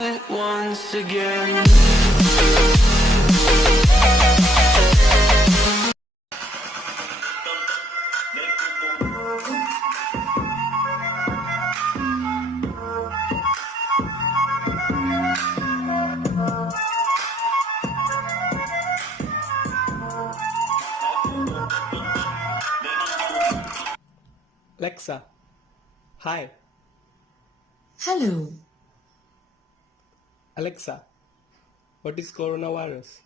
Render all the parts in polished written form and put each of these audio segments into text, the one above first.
it once again. Alexa, hi. Hello. Alexa, what is coronavirus?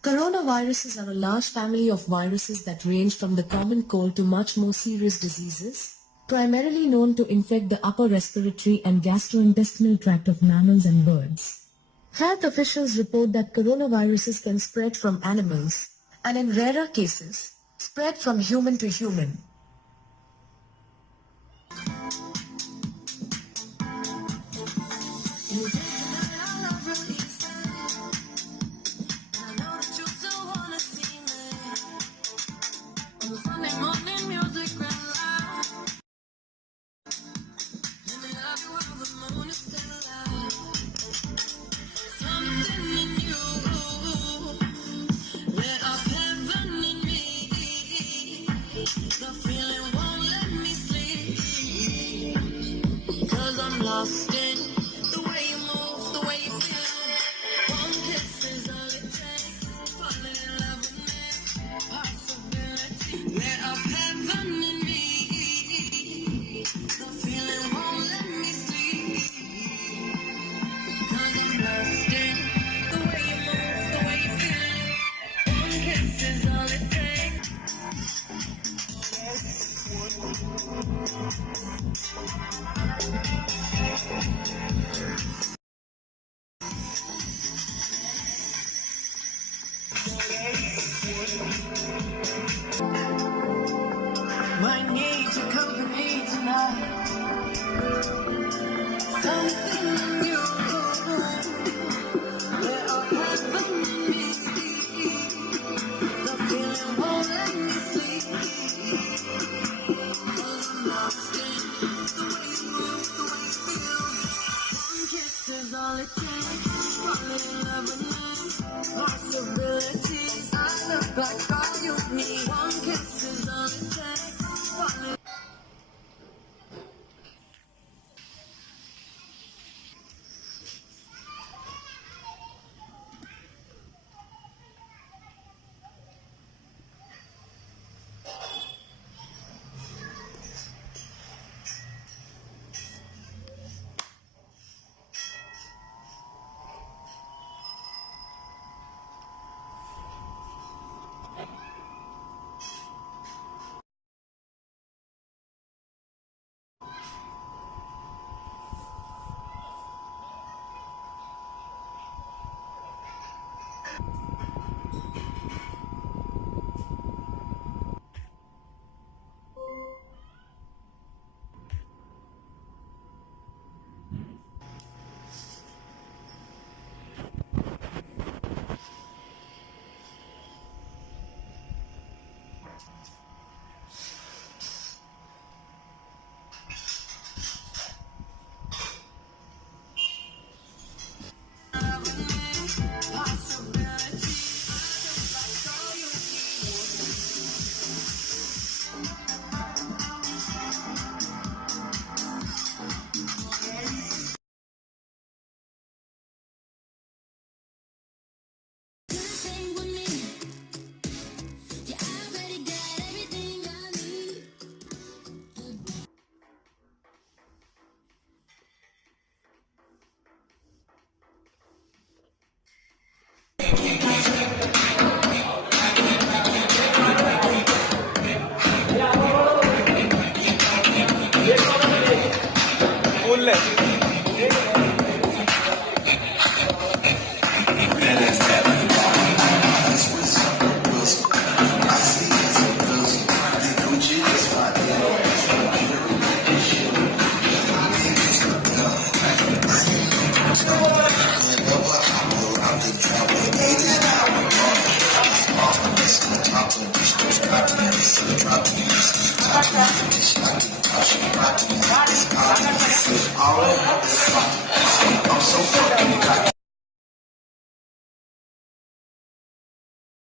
Coronaviruses are a large family of viruses that range from the common cold to much more serious diseases, primarily known to infect the upper respiratory and gastrointestinal tract of mammals and birds. Health officials report that coronaviruses can spread from animals, and in rarer cases, spread from human to human. Lost in the way you move, the way you feel. One kiss is all it takes. Falling in love with me. Possibility. Let up heaven in me. The feeling won't let me sleep. Cause I'm lost in the way you move, the way you feel. One kiss is all it takes. Might need your company tonight. Something new. Let up heaven in me. The feeling won't let me sleep. Cause I'm lost in the way you move, the way you feel. One kiss is all it takes. Falling in love with me. Possibilities. I look like